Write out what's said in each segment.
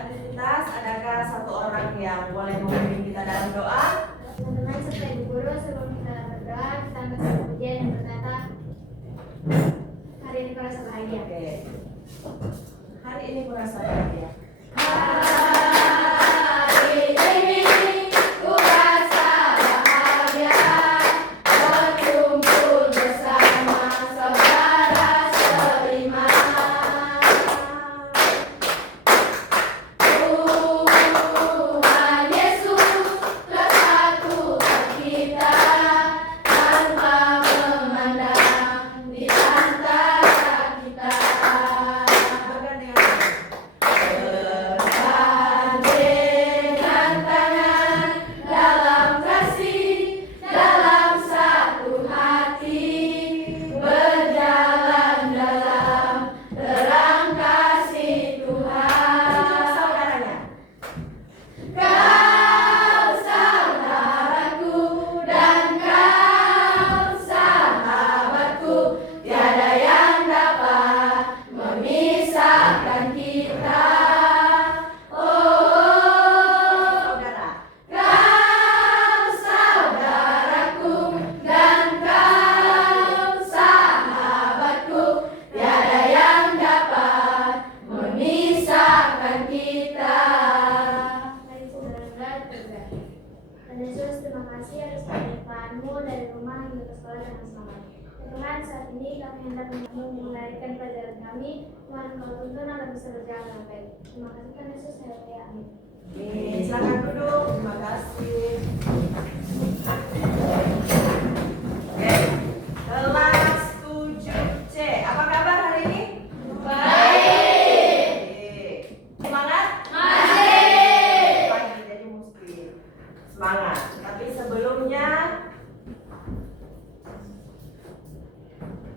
aktivitas, adakah satu orang yang boleh memimpin kita dalam doa? Teman-teman serta ibu guru, sebelum kita berdoa, kita angkat pujian yang berkata, hari ini kurasa bahagia. Oke. Hari ini kurasa bahagia. Terima kasih atas penyertaanmu dari rumah hingga ke sekolah dengan selamat. Tuhan, saat ini kami hendak menunaikan pelajaran kami. Tuhan, kalau tuntun akan bisa berjalan dengan baik. Terima kasih Tuhan Yesus, ya amin. Silakan duduk. Terima kasih. Oke. Kelas 7C. Apa kabar hari ini? Baik. Semangat? Masih. Pagi jadi mesti semangat. Tapi sebelumnya,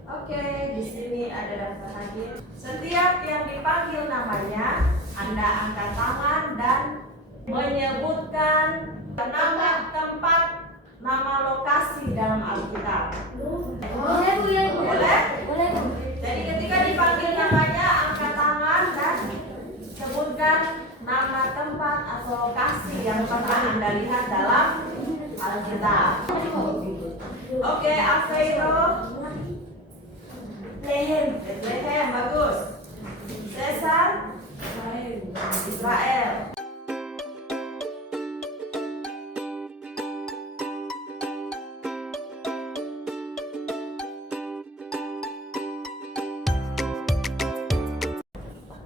oke, di sini ada daftar hadir. Setiap yang dipanggil namanya, Anda angkat tangan dan menyebutkan nama tempat, nama lokasi dalam Alkitab. Boleh Bu ya? Boleh? Boleh Bu. Jadi ketika dipanggil namanya, angkat tangan dan sebutkan nama tempat atau lokasi yang pernah Anda lihat dalam Alkitab. Oke, Aveiro. Bethlehem, bagus. Cesar, Israel.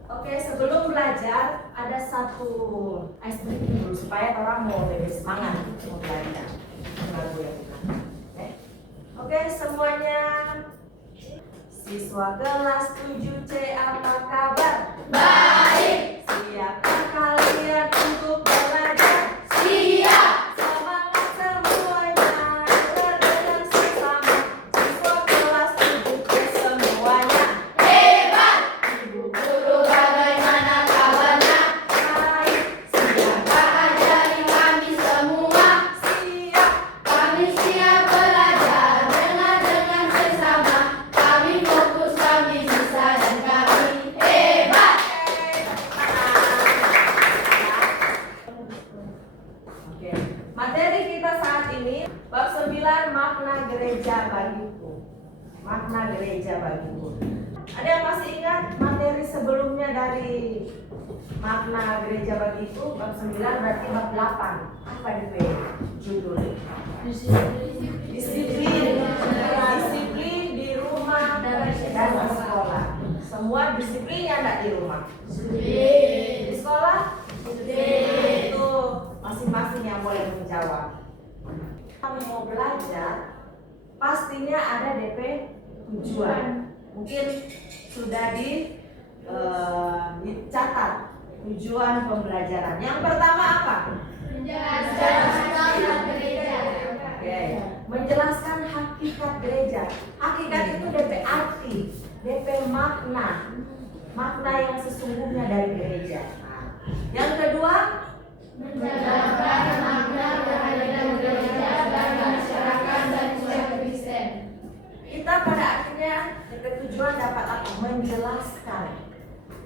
Oke, sebelum belajar ada satu ice breaking dulu supaya orang mau lebih semangat mau belajar. Lagu yang kita. Oke, semuanya. Siswa kelas 7C apa kabar? Baik. Siapkah kalian untuk belajar? Siap. Semangat semuanya, belajar dengan sesama. Siswa kelas 7C semuanya hebat. Ibu guru bagaimana kabarnya? Baik. Siapkah ajari kami semua? Siap. Kami siap belajar dengan sesama. Kami fokus, kami bisa, dan kami hebat. Oke. Materi kita saat ini bab 9, makna gereja bagiku. Makna gereja bagiku. Ada yang masih ingat materi sebelumnya dari makna gereja bagiku? Bab 9 berarti bab 8. Apa itu judulnya? Disiplin. Disiplin di rumah dan di sekolah. Semua disiplinnya enggak di rumah? Di sekolah? Itu masing-masing yang boleh menjawab. Kamu mau belajar, pastinya ada DP tujuan. Mungkin sudah dicatat tujuan pembelajaran. Yang pertama apa? Menjelaskan gereja. Oke. Menjelaskan hakikat gereja. Hakikat itu DP arti, DP makna, makna yang sesungguhnya dari gereja. Yang kedua, Menjelaskan makna kehadiran gereja dan masyarakat dan umat Kristen. kita pada akhirnya DP tujuan dapat apa? Menjelaskan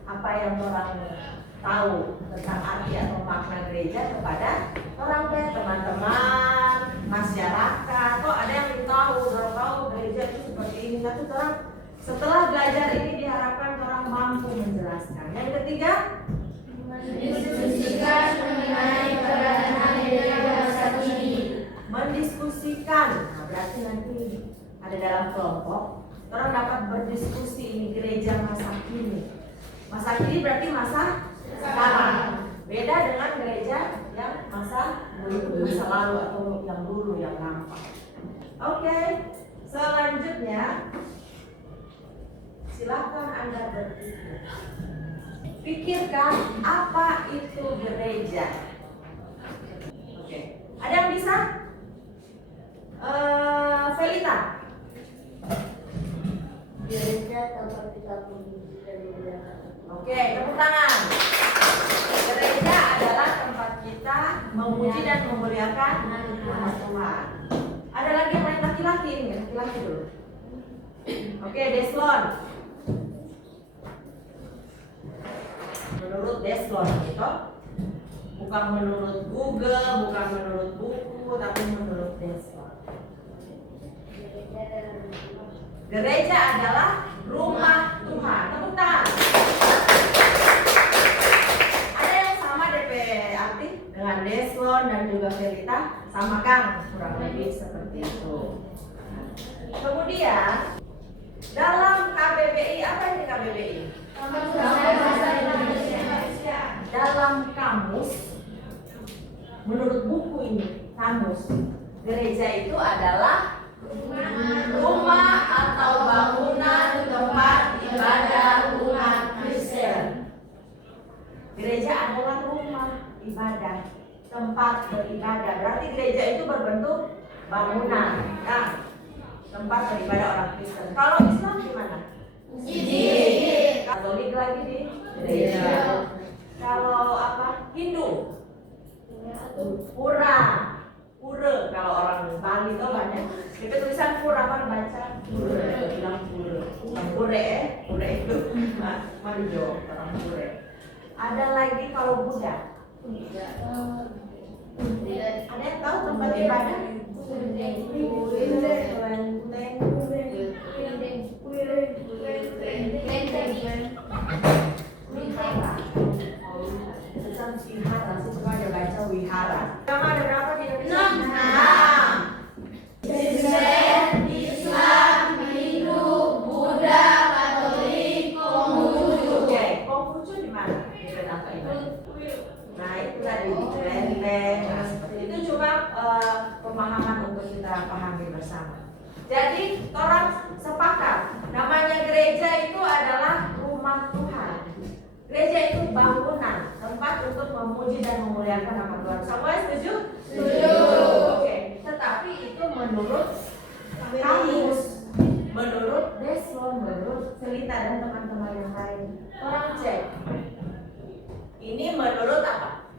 apa yang orang tahu tentang arti atau makna gereja kepada orang tua, teman-teman, masyarakat. Kok ada yang belum tahu, orang tahu gereja itu seperti ini. Tapi orang setelah belajar ini diharapkan orang mampu menjelaskan. Yang ketiga, mendiskusikan mengenai keberadaan gereja masa kini. Mendiskusikan, nah berarti nanti ada dalam kelompok, orang dapat berdiskusi ini gereja masa kini. Masa kini berarti masa sekarang. Beda dengan gereja yang masa lalu atau yang dulu yang lama. Oke, selanjutnya silakan Anda berpikir. Pikirkan apa itu gereja. Oke, ada yang bisa? Felita. Gereja tempat kita memuji dan memuliakan. Oke, tepuk tangan. Gereja adalah tempat kita memuji dan memuliakan nama Tuhan. Ada lagi yang lain laki-laki ini, laki-laki dulu. Oke, Deslon. Menurut Deslon gitu. Bukan menurut Google, bukan menurut buku, tapi menurut Deslon. Gereja adalah rumah Tuhan. Tepuk tangan. Ada yang sama DP arti dengan Deslon dan juga Felita, sama Kang, kurang lebih seperti itu. Kemudian dalam KBBI, apa ini KBBI? Dalam kamus, menurut buku ini, kamus, gereja itu adalah rumah atau bangunan tempat ibadah umat Kristen. Gereja adalah rumah ibadah, tempat beribadah. Berarti gereja itu berbentuk bangunan, nah, tempat beribadah orang Kristen. Kalau Islam gimana? Masjid. Katolik lagi di gereja. Kalau apa? Hindu? Pura. Pura. Kalau orang Bali itu banyak. Itu tulisan pura, apa baca? Pura. Bilang pura. Bukan pure, pure itu Marijo, orang pure. Ada lagi kalau Buddha. Ada yang tahu tempat ibadah? Wihara. Kamu ada berapa di Indonesia? 6. Kristen, Islam, Hindu, Buddha, Katolik, Konghucu. Oke, Konghucu di mana? Nah itu tadi di Klenteng. Nah, seperti itu cuma pemahaman untuk kita pahami bersama. Jadi orang sepakat, namanya gereja itu adalah rumah Tuhan. Gereja itu bangunan, tempat untuk memuji dan memuliakan nama Tuhan. Semua setuju? Setuju. Oke. Tetapi itu menurut kamus, menurut Deslon, menurut Felita dan teman-teman yang lain. Orang cek. Ini menurut apa?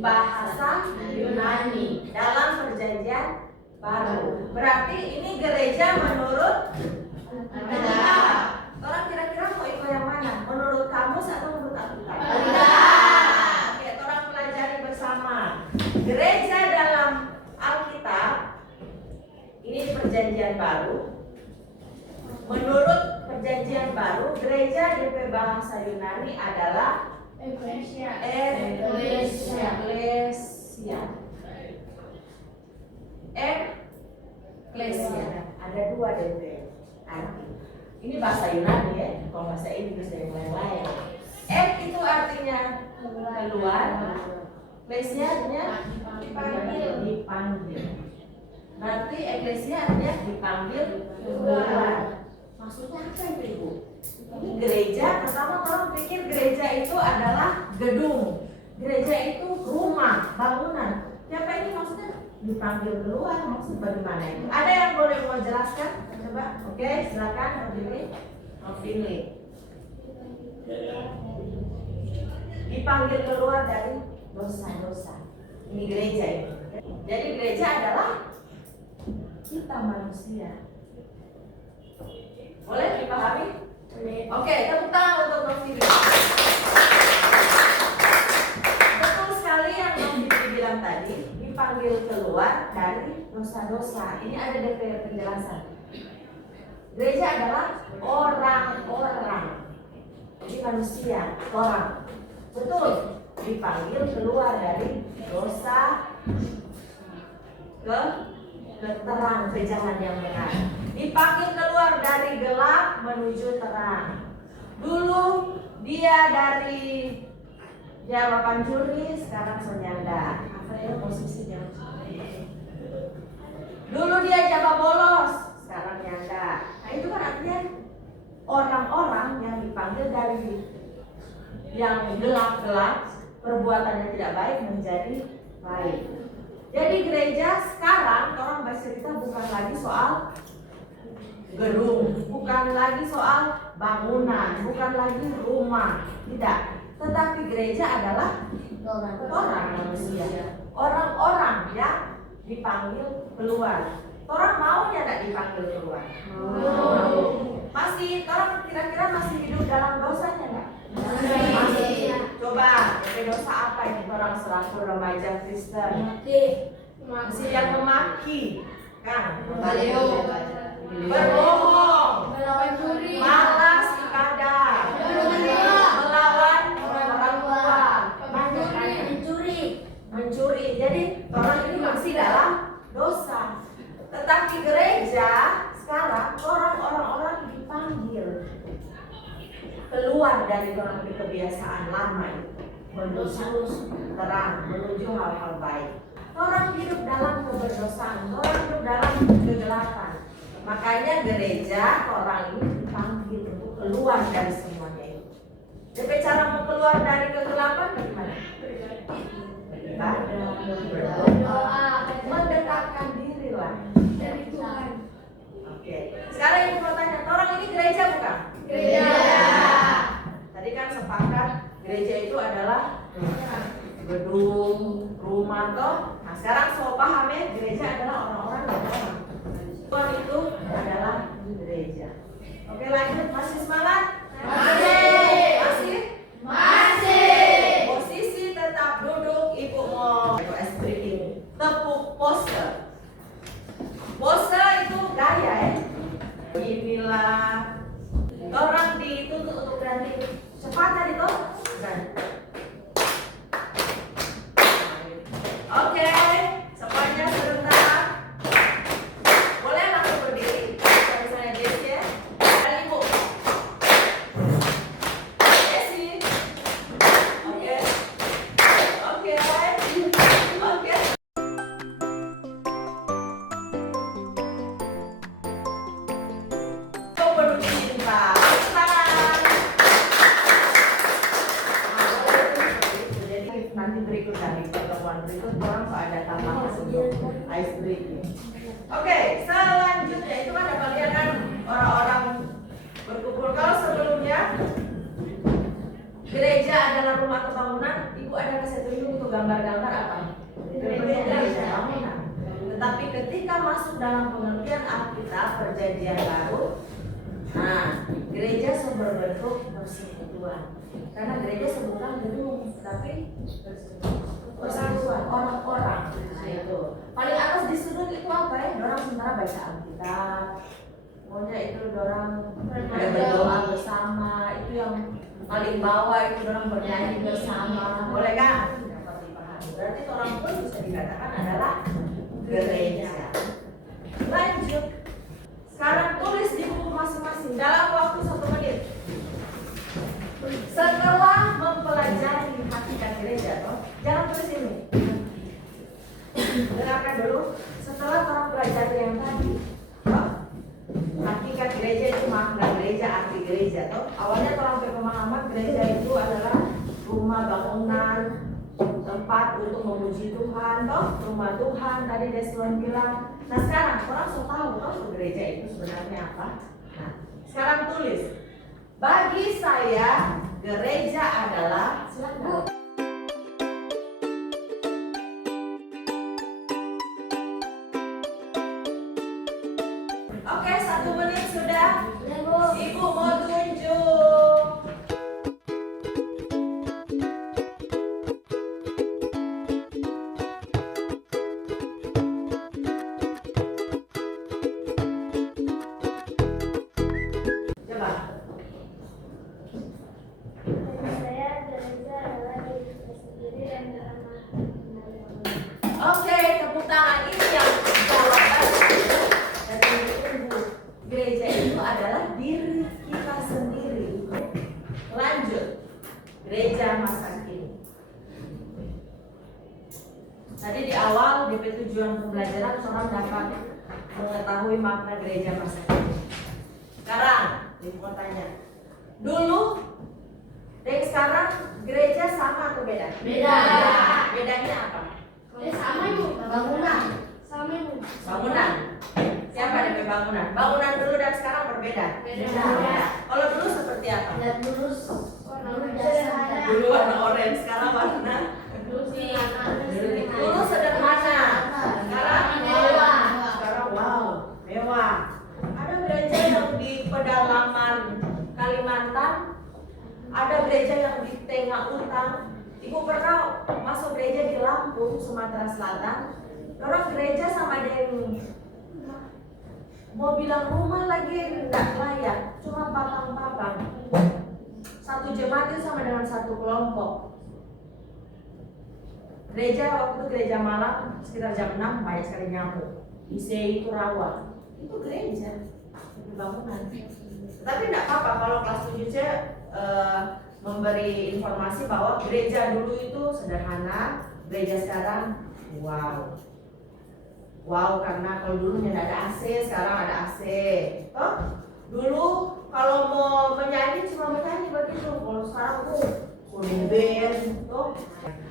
Bahasa Yunani dalam Perjanjian Baru. Berarti ini gereja menurut orang kira-kira mau ikut yang mana? Menurut kamus atau menurut Alkitab? Oke, orang pelajari bersama. Gereja dalam Alkitab ini di Perjanjian Baru. Menurut Perjanjian Baru, gereja di bahasa Yunani adalah Eklesia. Ada dua DP arti. Ini bahasa Yunani ya, kalau bahasa Inggris dan yang lain-lain. Itu artinya keluar. Eklesia artinya dipanggil. Berarti eklesia artinya dipanggil keluar. Maksudnya apa itu Ibu? Ini gereja, pertama orang pikir gereja itu adalah gedung. Gereja itu rumah, bangunan. Siapa ini maksudnya? Dipanggil keluar, maksud bagaimana itu? Ada yang boleh mau jelaskan? Coba, oke, silakan Novili. Dipanggil keluar dari dosa-dosa. Ini gereja itu. Jadi gereja adalah kita manusia. Boleh dipahami? Oke, tepuk tangan untuk Novili. keluar dari dosa-dosa. Ini ada DP penjelasan. Gereja adalah orang-orang, jadi manusia, orang. Betul, dipanggil keluar dari dosa ke terang, ke jalan yang benar. Dipanggil keluar dari gelap menuju terang. Dulu dia pencuri, sekarang penyanda. Apa ya posisinya? Dulu dia java bolos, sekarang nyanda. Nah itu kan artinya orang-orang yang dipanggil dari yang gelap-gelap, perbuatannya tidak baik menjadi baik. Jadi gereja sekarang orang bercerita bukan lagi soal gedung, bukan lagi soal bangunan, bukan lagi rumah, tidak. Tetapi gereja adalah orang manusia, orang-orang yang dipanggil keluar. Orang maunya tidak dipanggil keluar? Masih, orang kira-kira masih hidup dalam dosanya enggak? Masih. Coba, dosa apa ini orang selaku remaja Kristen? Masih yang memaki, kan? Berbohong, malas ibadah, melawan orang tua, mencuri. Jadi orang ini masih dalam dosa. Tetapi gereja sekarang orang-orang dipanggil keluar dari orang kebiasaan lama itu menuju terang, menuju hal-hal baik. Orang hidup dalam keberdosaan, orang hidup dalam kegelapan. Makanya gereja orang ini dipanggil untuk keluar dari semuanya itu. Jadi cara mau keluar dari kegelapan bagaimana? Beribadah, berdoa, mendekatkan diri lah dari Tuhan. Oke. Sekarang ibu mau tanya, orang ini gereja bukan? Gereja. Tadi kan sepakat gereja itu adalah gedung, rumah toh. Nah sekarang so paham ya, gereja adalah orang-orang yang orang. Tuhan itu adalah gereja. Oke lanjut, masih semangat? Masih. Posisi tetap duduk, ibu mau tepuk pose. Pose itu gaya ya. Inilah orang dituntut untuk berani cepat tadi toh. Oke, semuanya sebentar. Boleh langsung berdiri. Misalnya Desi ya. Dan ibu. Desi. Oke. Oke. Oke. Penuh cinta. Tangan. Jadi nanti berikut dari pertemuan berikut orang kok ada tambahan untuk ice breaking. Oke, selanjutnya itu kan dapat lihat kan orang-orang berkumpul. Kalau sebelumnya gereja adalah rumah atau bangunan, ibu ada kasih tunjuk untuk gambar-gambar apa? Gereja bangunan. Tetapi ketika masuk dalam pengertian Alkitab perjanjian baru, nah gereja berbentuk persekutuan. Karena gereja bukan gedung, tapi persatuan orang-orang. Nah itu paling atas di sudut itu apa ya? Dorang sementara baca Alkitab. Pokoknya itu dorang ada berdoa bersama. Itu yang paling bawah itu dorang bernyanyi bersama. Boleh kan? Dapat dipahami. Berarti orang pun bisa dikatakan adalah gereja. Lanjut. Sekarang tulis di buku masing-masing dalam waktu 1 menit. Setelah mempelajari hakikat gereja, toh, jangan tulis ini. Dengarkan dulu. Setelah orang pelajari yang tadi, toh, hakikat gereja itu makna gereja, arti gereja, toh. Awalnya orang berpemahaman gereja itu adalah rumah bangunan, tempat untuk memuji Tuhan, toh, rumah Tuhan. Tadi Deslon bilang. Nah sekarang orang sudah tahu, toh, gereja itu sebenarnya apa. Nah sekarang tulis. Bagi saya gereja adalah silakan. Oke, 1 menit sudah. Ibu mau tunjuk. gereja masa kini. Tadi di awal DP tujuan pembelajaran orang dapat mengetahui makna gereja masa kini. Sekarang, Ibu mau tanya, dulu dan sekarang gereja sama atau beda? Beda. Bedanya apa? Sama ibu. Bangunan. Sama ibu. Bangunan. Siapa DP bangunan? Bangunan dulu dan sekarang berbeda. Beda. Kalau dulu seperti apa? Dan dulu sederhana. Dulu warna oranye, sekarang warna dulu sederhana. Sekarang Mewah. Sekarang wow, mewah. Ada gereja yang di pedalaman Kalimantan, ada gereja yang di tengah hutan. Ibu pernah masuk gereja di Lampung, Sumatera Selatan. Orang gereja sama dengan mau bilang rumah lagi enggak layak, cuma papang-papang. Satu jemaat itu sama dengan satu kelompok. Gereja waktu itu gereja malam sekitar jam 6 banyak sekali nyamuk. IC itu rawa. Itu gereja, itu bangunan. Tapi enggak apa-apa kalau kelas 7C memberi informasi bahwa gereja dulu itu sederhana, gereja sekarang wow. Wow, karena kalau dulu tidak ada AC, sekarang ada AC. Oh, dulu kalau mau menyanyi cuma menyanyi begitu. Kalau sekarang kuning band, tuh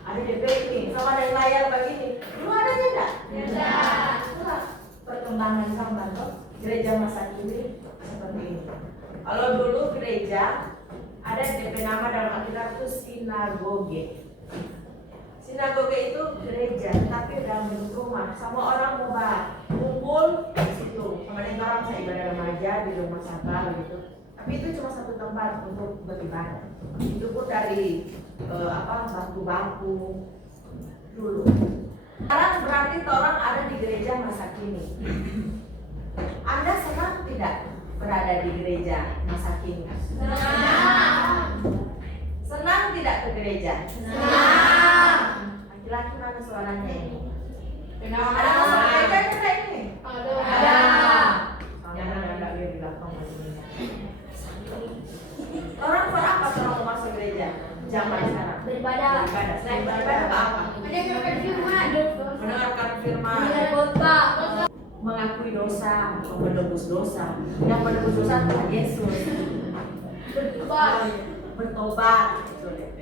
ada DP ini, sama ada layar begini. Dulu adanya enggak? Ada. Itulah perkembangan zaman tuh. Gereja masa kini seperti ini. Kalau dulu gereja ada DP nama dalam Alkitab itu sinagoge. Sinagoge itu gereja, tapi dalam bentuk rumah. Sama orang mau kumpul di situ. Sama dengan orang saya ibadah remaja di rumah sakral gitu. Tapi itu cuma satu tempat untuk beribadah. Itu pun dari batu-batu dulu. Sekarang berarti orang ada di gereja masa kini. Anda senang tidak berada di gereja masa kini? Senang tidak ke gereja? Laki-laki mana suaranya ini? Ada masuk gereja tidak ini? Ada. Jangan ada dia di belakang. Orang berapa kalau mau masuk gereja? Zaman sekarang. Beribadah. Selain beribadah apa? Mendengarkan firman. Mendengarkan firman. Mendengar khotbah. Mengakui dosa, menebus dosa. Yang menebus dosa adalah Yesus. Bertobat. Itu DP.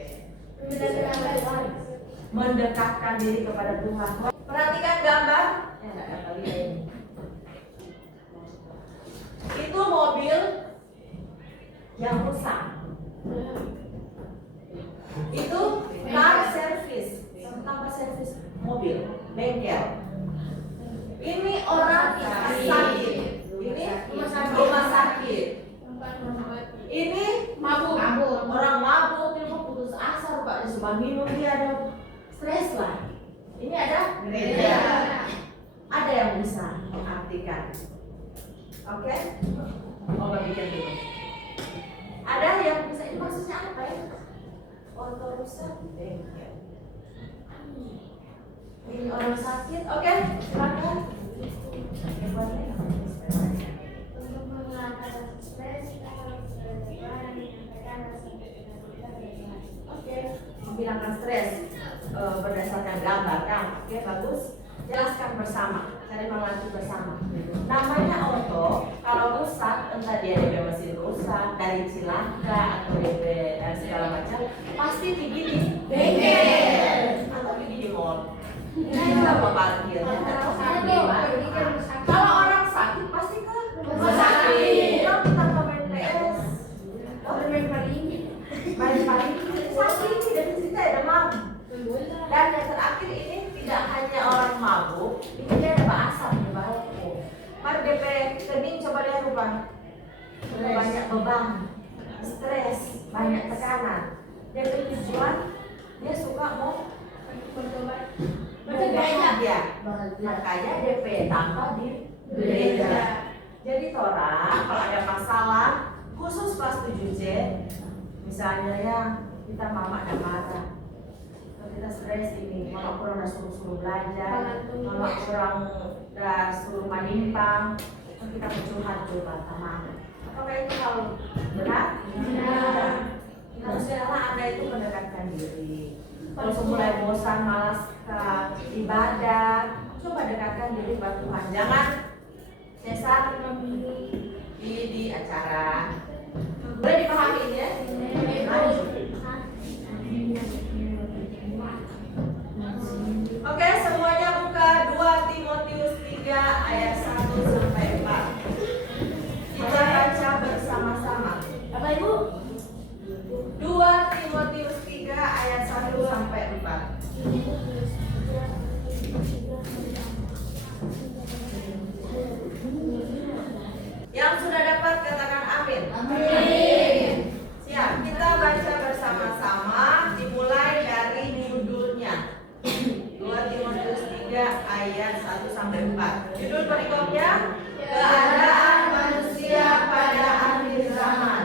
Mendekatkan diri kepada Tuhan. Perhatikan gambar. Enggak ada kali ini. Itu mobil yang rusak. Itu car service, tempat servis mobil, bengkel. Ini orang sakit. Ini rumah sakit. Ini mabuk. Orang mabuk, dia putus asa, Pak, disuruh minum, dia ada stres lah. Ini ada gereja. Ada yang bisa mengartikan. Oke? Oh, bikin dulu. Ada yang bisa, ini maksudnya apa ya? Orang rusak, bengkel. Ini orang sakit, oke? Silakan. Untuk menghilangkan stres, kita harus berdoa dan menyampaikan rasa kita berdoa. Oke, menghilangkan stres berdasarkan gambar kan? Oke, bagus. Jelaskan bersama, cari mengatur bersama. Namanya auto, kalau rusak, entah dia DP mesin rusak, dari cilaka atau DP dan segala macam, pasti digini bengkel atau digini mall. Ini apa parkir? Kalau orang sakit pasti ke rumah sakit. Kalau kita main PS, main paling sakit dan cerita demam. Dan yang terakhir ini tidak hanya orang mabuk, ini dia ada asap di bawah. Mari DP kening coba lihat rubah. Banyak beban, stres, banyak tekanan. DP tujuan dia suka mau bertobat. Bahagia. Makanya DP tanpa di gereja. Jadi orang kalau ada masalah khusus kelas 7C, misalnya ya kita mama ada marah, kita stres ini, mama kurang udah suruh belajar, mama kurang udah suruh manimpang, kita curhat sama mama. Apakah itu hal benar? Harusnya anda itu mendekatkan diri. Kalau mulai bosan, malas ibadah, coba dekatkan diri kepada Tuhan. Jangan nyesat di acara. Boleh dipahami ini ya? Oke, semuanya buka 2 Timotius 3 ayat 1 sampai 4. Kita baca bersama-sama. Apa Ibu? 2 Timotius 3 ayat 1 sampai 4. Yang sudah dapat katakan amin. Amin. Siap, kita baca bersama-sama dimulai dari judulnya. 2 Timotius 3 ayat 1 sampai 4. Judul perikopnya keadaan manusia pada akhir zaman.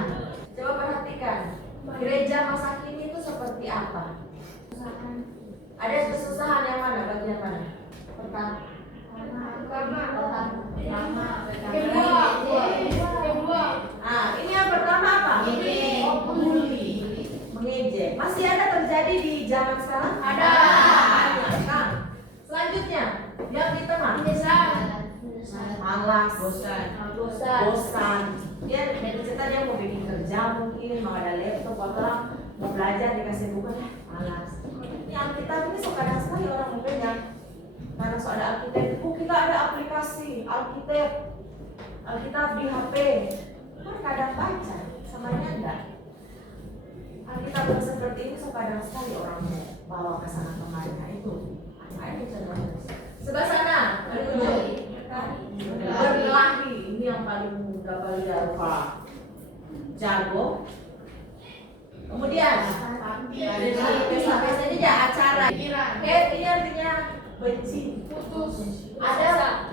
Coba perhatikan, gereja masa kini itu seperti apa? Ada kesusahan yang mana? Bagian mana? Pertama. Ini yang pertama apa? Mengejek. Masih ada terjadi di zaman sekarang? Ada. Nah, selanjutnya yang di tengah. Malas, bosan. Dia cerita dia mau bikin kerja mungkin, mau ada laptop atau mau belajar dikasih buku, malas. Ini Alkitab ini suka ada sekali orang mukanya. Karena soal Alkitab, kita ada aplikasi Alkitab di HP. Kan kadang baca, samanya enggak. Alkitab yang seperti ini suka ada sekali orang mau bawa ke sana kemari. Nah itu, ini contohnya. Sebelah sana, berkelahi. Ini yang paling jago. Kemudian, pesta-pesta ini ya acara. Ini artinya benci. Ada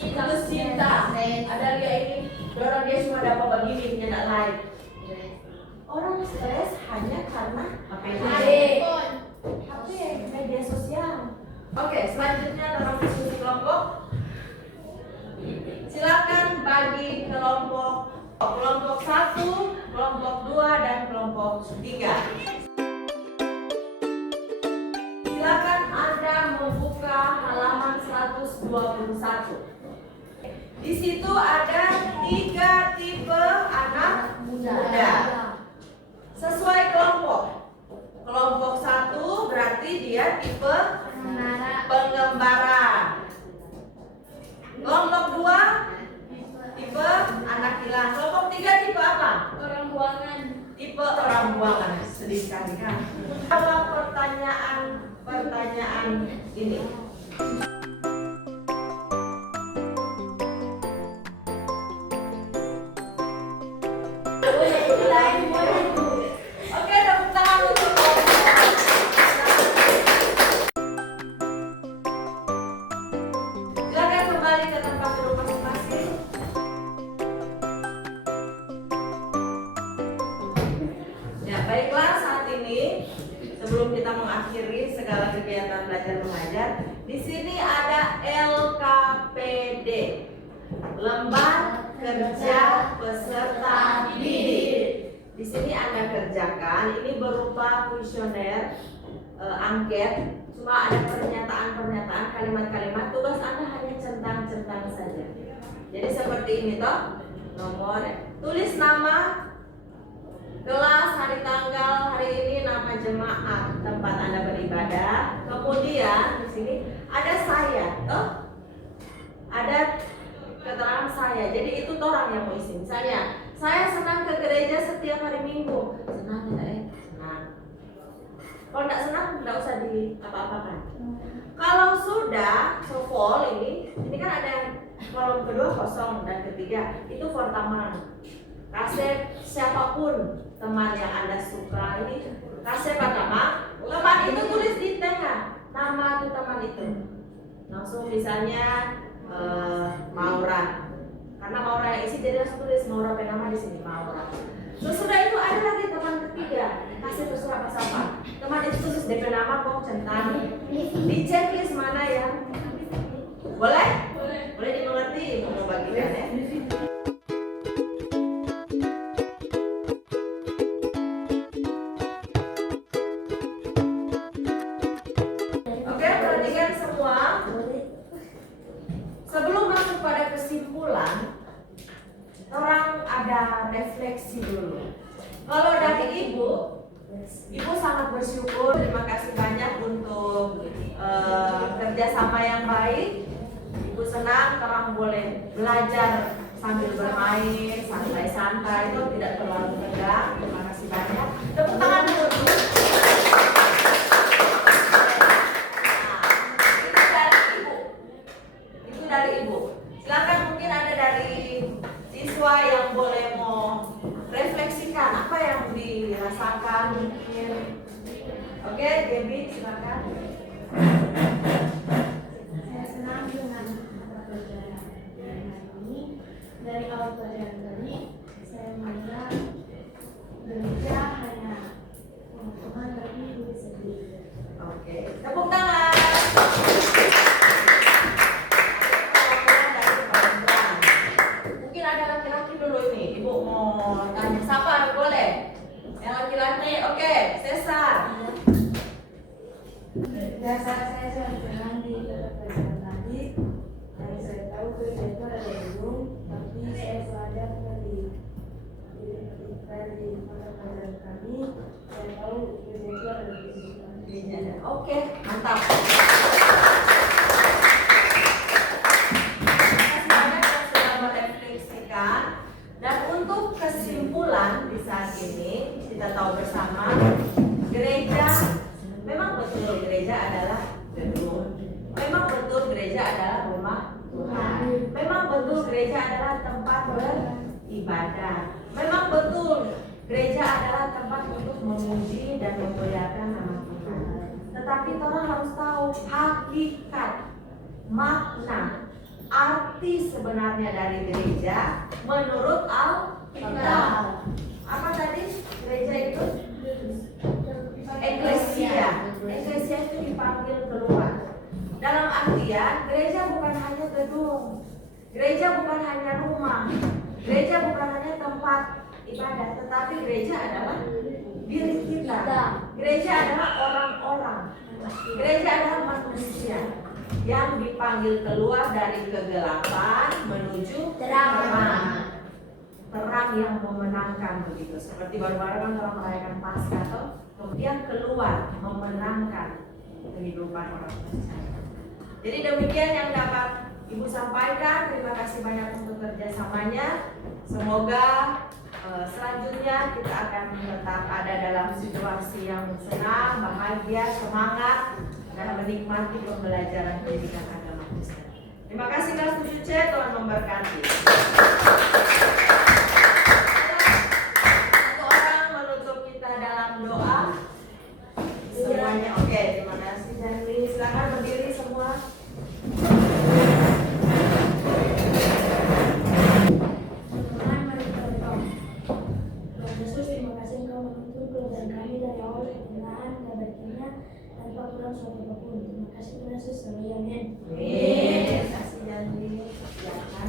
putus cinta. Ada dia ini, dorong dia cuma dapat begini, nyedak like. Orang stres hanya karena HP, media sosial. Oke, selanjutnya dalam diskusi kelompok. Silakan bagi kelompok 1, kelompok 2, dan kelompok 3. Silakan Anda membuka halaman 121. Di situ ada 3 tipe anak muda. Sesuai kelompok. Kelompok 1 berarti dia tipe pengembara. Kelompok 2 tipe anak hilang. Kelompok 3 tipe apa? Orang buangan. Tipe orang buangan. Sedih sekali kan? Jawab pertanyaan ini. Oke, tepuk tangan untuk silakan kembali ke tempat duduk masing-masing. Ya, baiklah, saat ini sebelum kita mengakhiri segala kegiatan belajar mengajar, di sini ada LKPD, Lembar Kerja Peserta Didik. Di sini Anda kerjakan, ini berupa kuesioner, angket, cuma ada pernyataan-pernyataan, kalimat-kalimat. Tugas Anda hanya centang-centang saja. Jadi seperti ini toh, nomor, tulis nama, kelas, hari tanggal, hari ini, nama jemaat tempat Anda beribadah. Kemudian di sini ada saya, toh, ada keterangan saya. Jadi itu orang yang mau isi. Misalnya, saya senang ke gereja setiap hari Minggu. Senang tidak? Senang. Kalau tidak senang, tidak usah di apa-apakan. Kalau sudah full ini kan ada yang kolom kedua kosong dan ketiga itu for teman. Kasih siapapun teman yang Anda sukai, kasih pertama. Teman itu tulis di tengah nama itu teman itu. Langsung misalnya Maura. Karena Maura yang isi jadi langsung tulis Maura nama di sini Maura. Sesudah itu ada lagi teman ketiga, kasih terserah apa. Teman itu tulis DP nama kok centang. Di checklist mana yang boleh? Boleh dimengerti, mau bagikan ya. refleksi dulu. Kalau dari Ibu sangat bersyukur, terima kasih banyak untuk kerjasama yang baik. Ibu senang orang boleh belajar sambil bermain, santai-santai, itu tidak terlalu tegang. Terima kasih banyak. Tepuk tangan dulu. Itu dari Ibu. Silakan, mungkin ada dari siswa yang boleh mau refleksikan apa yang dirasakan mungkin. Oke, Gaby silakan. Saya senang dengan mata pelajaran hari ini. Dari awal pelajaran tadi, saya mengira gereja hanya Tuhan tapi diri sendiri. Oke, tepuk tangan. Mungkin ada laki-laki dulu ini. Ibu mau tanya siapa? Boleh? Yang laki-laki, oke, Cesar. Dasar saya sangat senang di mata pelajaran tadi. Dan saya tahu gereja itu ada gedung, tapi saya belajar dari mata pelajaran kami. Saya tahu gereja itu ada di Gereja. Oke, mantap. Dan untuk kesimpulan di saat ini kita tahu bersama gereja memang betul gereja adalah gedung. Memang betul gereja adalah rumah Tuhan. Memang betul gereja adalah tempat beribadah. Memang betul gereja adalah tempat untuk memuji dan memuliakan nama Tuhan. Tetapi orang harus tahu hakikat, makna, arti sebenarnya dari gereja menurut Alkitab. Apa tadi gereja itu? Eklesia. Eklesia itu dipanggil keluar. Dalam artian gereja bukan hanya gedung, gereja bukan hanya rumah, gereja bukan hanya tempat ibadah, tetapi gereja adalah diri kita. Gereja adalah orang-orang. Gereja adalah manusia yang dipanggil keluar dari kegelapan menuju terang. Terang yang memenangkan begitu. Seperti baru-baru orang merayakan Paskah atau kemudian keluar memenangkan kehidupan orang percaya. Jadi demikian yang dapat Ibu sampaikan. Terima kasih banyak untuk kerjasamanya. Semoga selanjutnya kita akan tetap ada dalam situasi yang senang, bahagia, semangat, dan menikmati pembelajaran pendidikan agama Kristen. Terima kasih kelas 7C, Tuhan memberkati. Satu orang menutup kita dalam doa. Semuanya oke, terima kasih. Dan silakan berdiri semua. Terima kasih Engkau menuntun pelajaran kami dari awal penggunaan kabarnya tanpa kurang suatu apapun. Terima kasih Tuhan Yesus. Amin. Terima kasih Janji. Silakan.